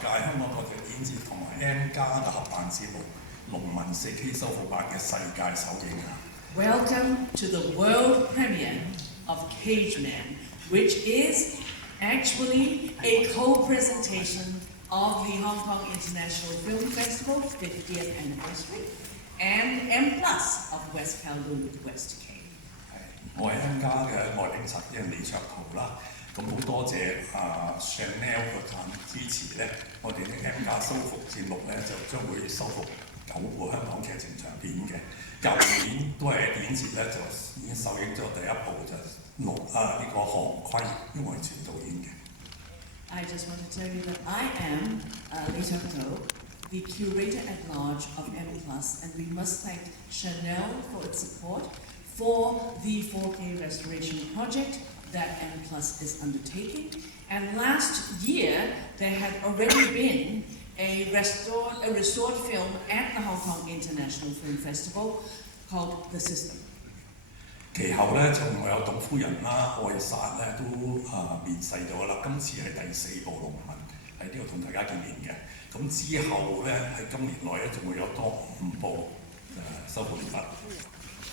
屆香港國際電影節同埋 M+ 嘅合辦節目《農民 4K 修復版》嘅世界首映啊！ Welcome to the world premiere of Cageman, which is actually a co-presentation of the Hong Kong International Film Festival 50th anniversary and M+ of West Kowloon West Cape. 我係 M+ 嘅外景實驗李卓圖啦。咁好多謝Chanel 嗰陣支持咧，我哋嘅 M+ 修復節目咧就將會修復9部香港劇情長片嘅。舊年都係電影節咧就已經首映咗第一部就呢個行規，因為我係全導演嘅。I just want to tell you that I am Li Cheng-to, the curator at large of M+, and we must thank Chanel for its support for the 4K restoration project that M+ is undertaking. And last year, there had already been a restored film at the Hong Kong International Film Festival called The System. 其後咧就我有董夫人啦、愛殺咧都面世咗啦。今次係第4部《農民》喺呢度同大家見面嘅。咁之後咧喺今年內咧仲會有多5部修復片。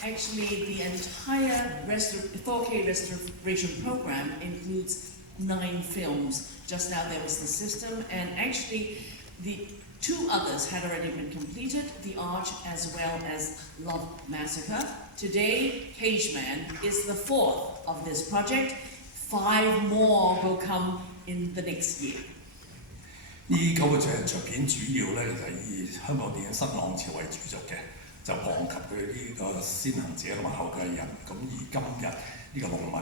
Actually, the entire 4K restoration program includes 9 films. Just now there was The System, and actually the 2 others had already been completed, The Arch as well as Love Massacre. Today, Cageman is the 4th of this project. 5 more will come in the next year. 呢9個長片主要咧就係以香港電影新浪潮為主軸嘅。就望及佢呢個先行者同埋後繼人，咁而今日呢個農民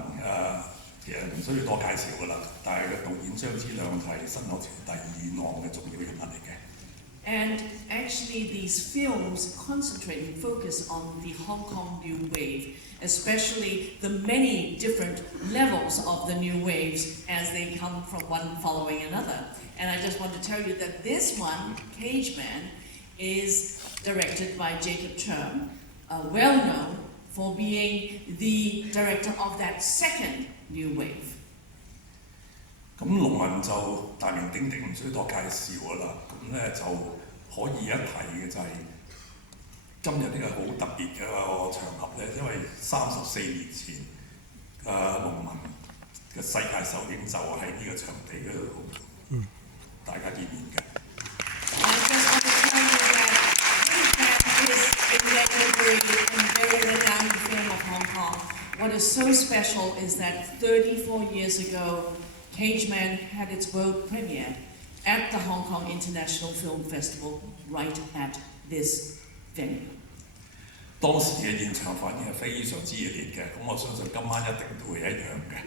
其實唔需要多介紹噶啦，但係個導演張之亮就係新浪潮第2浪嘅重要人物嚟嘅。And actually these films concentrate and focus on the Hong Kong New Wave, especially the many different levels of the new waves as they come from one following another. And I just want to tell you that this one, Cageman, is directed by Jacob Cherm, well known for being the director of that second new wave. 咁農民就大名鼎鼎，唔需要多介紹㗎啦。咁咧就可以一提嘅就係今日呢個好特別嘅一個場合咧，因為34年前農民嘅世界首映就喺呢個場地嗰度大家見面嘅。And very renowned film of Hong Kong. What is so special is that 34 years ago, Cageman had its world premiere at the Hong Kong International Film Festival, right at this venue. 當時嘅現場反應係非常之熱烈嘅，咁我相信今晚一定都會一樣嘅。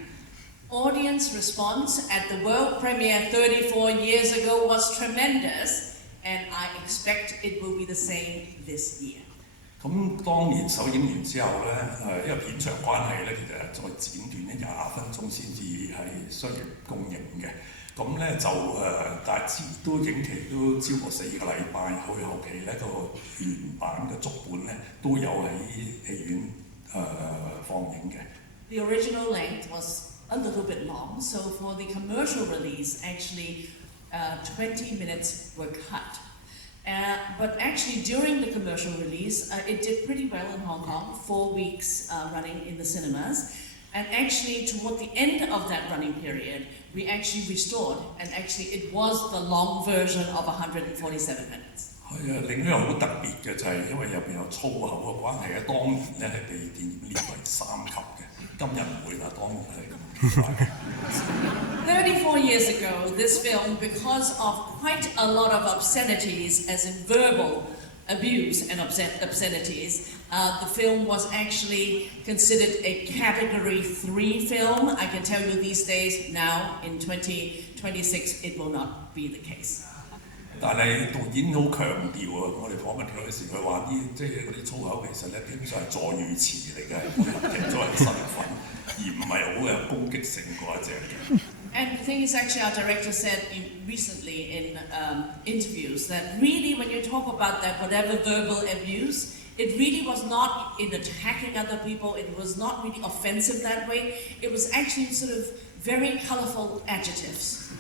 Audience response at the world premiere 34 years ago was tremendous, and I expect it will be the same this year. 咁當年首映完之後咧，因為片長關係咧，其實再剪短咧20分鐘先至係商業公映嘅。咁咧就但係都影期都超過4個禮拜，去後期咧個原版嘅足本咧都有喺戲院放映嘅。The original length was a little bit long, so for the commercial release, actually 20 minutes were cut. But actually, during the commercial release, it did pretty well in Hong Kong, 4 weeks running in the cinemas. And actually, toward the end of that running period, we actually restored, and actually it was the long version of 147 minutes. 係啊，另一樣好特別嘅就係因為入邊有粗口嘅關係咧，當年咧係被電影列為3級嘅，今日唔會啦，當然係咁。34 years ago, this film, because of quite a lot of obscenities, as in verbal abuse and obscenities, the film was actually considered a Category 3 film. I can tell you these days, now in 2026, it will not be the case. 但係導演好強調啊！我哋訪問佢嗰時，佢話即係嗰啲粗口其實咧基本上係助語詞嚟嘅，係人作為身份，而唔係好有攻擊性嗰一隻嘅。And the thing is, actually, our director said recently in interviews that really, when you talk about that, whatever verbal abuse, it really was not in attacking other people. It was not really offensive that way. It was actually sort of very colorful adjectives.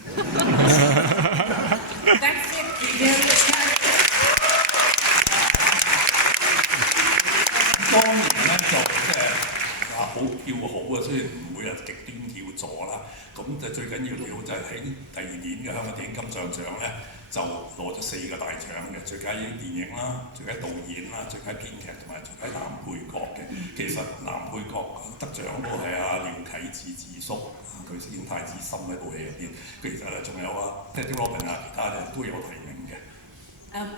雖然唔會係極端跳座啦，咁就最緊要就係喺第2年嘅香港電影金像獎咧，就攞咗4個大獎嘅，最佳電影啦、最佳導演啦、最佳編劇同埋最佳男配角嘅。其實男配角得獎都係廖啟智智叔，佢演太子參喺部戲入邊。其實咧仲有Teddy Robin 其他人都有提名嘅。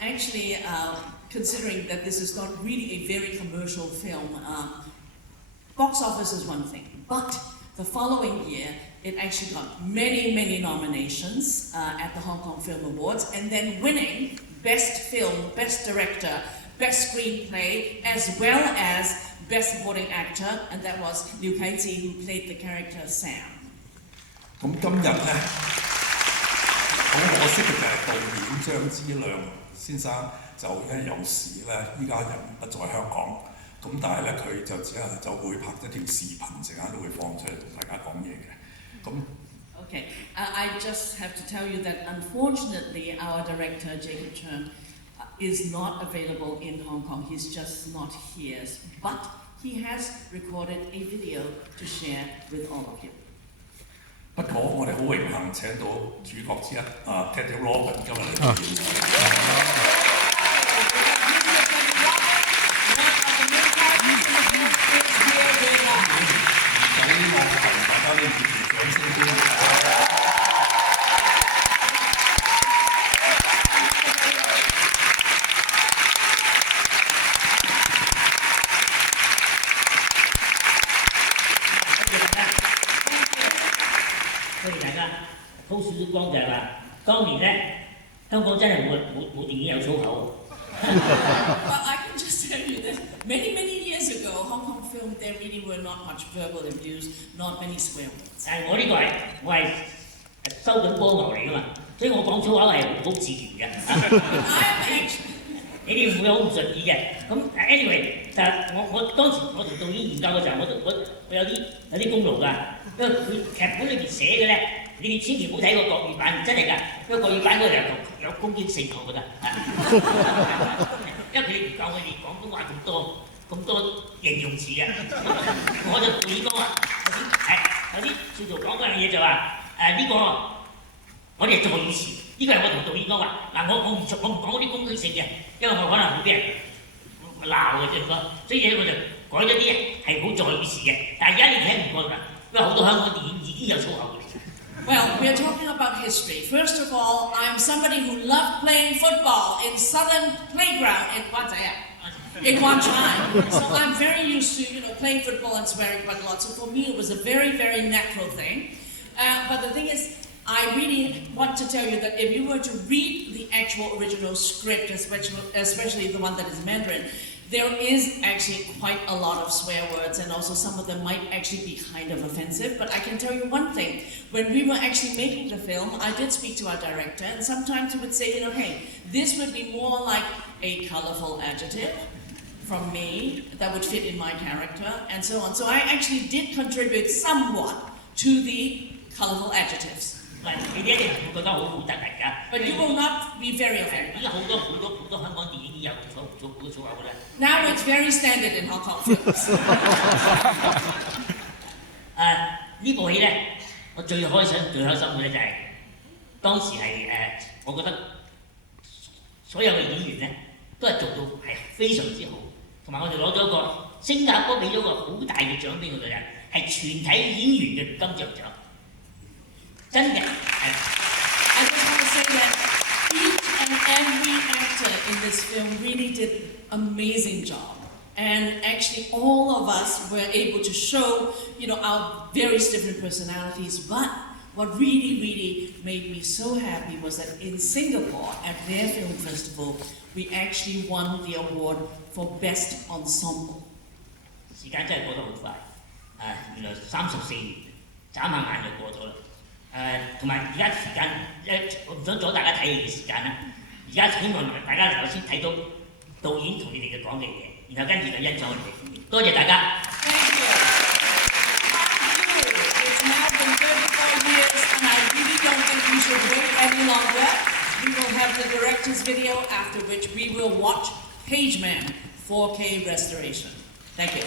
Actually, considering that this is not really a very commercial film, box office is one thing, but the following year it actually got many nominations at the Hong Kong Film Awards, and then winning Best Film, Best Director, Best Screenplay, as well as Best Supporting Actor, and that was Liu Kaiji, who played the character Sam. 咁今日咧，好可惜嘅就係導演張之亮先生就因為有事咧，依家人不在香港。咁但係咧，佢就只係就會拍一條視頻，陣間都會放出嚟同大家講嘢嘅。咁 Okay, I just have to tell you that unfortunately our director Jacob Chen is not available in Hong Kong. He's just not here, but he has recorded a video to share with all of you. 不過我哋好榮幸請到主角之一Cageman Robin 今日嚟到現場。鋪少少光就係話，當年咧香港真係冇電影有粗口。Well, I can just tell you that many years ago, Hong Kong film there really were not much verbal abuse, not many swear words. 我呢個係收緊波牛嚟㗎嘛，所以我講粗口係好自然嘅。你哋唔會好唔順意嘅。咁 anyway， 就我當時我同導演研究嘅時候，我有啲功勞㗎，因為佢劇本裏邊寫嘅咧。你哋千祈唔好睇個國語版，真係㗎，因為國語版嗰度有攻擊性，我覺得，因為佢哋唔夠我哋廣東話咁多形容詞嘅。我就導演講話，有啲叫做講嗰樣嘢就話呢個我哋係助語詞，呢個係我同導演講話嗱，我唔講嗰啲攻擊性嘅，因為我可能會俾人鬧嘅啫，所以咧我就改咗啲係好助語詞嘅，但係而家你聽唔過㗎，因為好多香港電影已經有粗口嘅。Well, we are talking about history. First of all, I'm somebody who loved playing football in Southern Playground in Wan Chai. So I'm very used to, playing football and swearing quite a lot. So for me, it was a very natural thing. But the thing is, I really want to tell you that if you were to read the actual original script, especially the one that is Mandarin, there is actually quite a lot of swear words, and also some of them might actually be kind of offensive. But I can tell you one thing, when we were actually making the film, I did speak to our director, and sometimes he would say, hey, this would be more like a colorful adjective from me that would fit in my character, and so on. So I actually did contribute somewhat to the colorful adjectives. But you will not be very offended. Now it's very standard in Hong Kong films. 呢部戲咧，我最開心嘅咧就係當時係我覺得所有嘅演員咧都係做到係非常之好，同埋我哋攞咗個新加坡俾咗個好大嘅獎俾我哋人，係全體演員嘅金像獎。真嘅係。I just want to say that each and every actor in this film really did an amazing job. And actually all of us were able to show, our various different personalities. But what really made me so happy was that in Singapore, at their film festival, we actually won the award for Best Ensemble. 時間真係過得好快，原來34年，眨下眼就過咗啦。同埋而家時間，我唔想阻大家睇戲嘅時間啦。而家希望大家能夠先睇到導演同你哋嘅講嘅嘢，然後跟住就欣賞我哋嘅表演。多謝大家。Thank you. It's now been 34 years, and I really don't think we should wait any longer. We will have the director's video, after which we will watch Cageman 4K restoration. Thank you.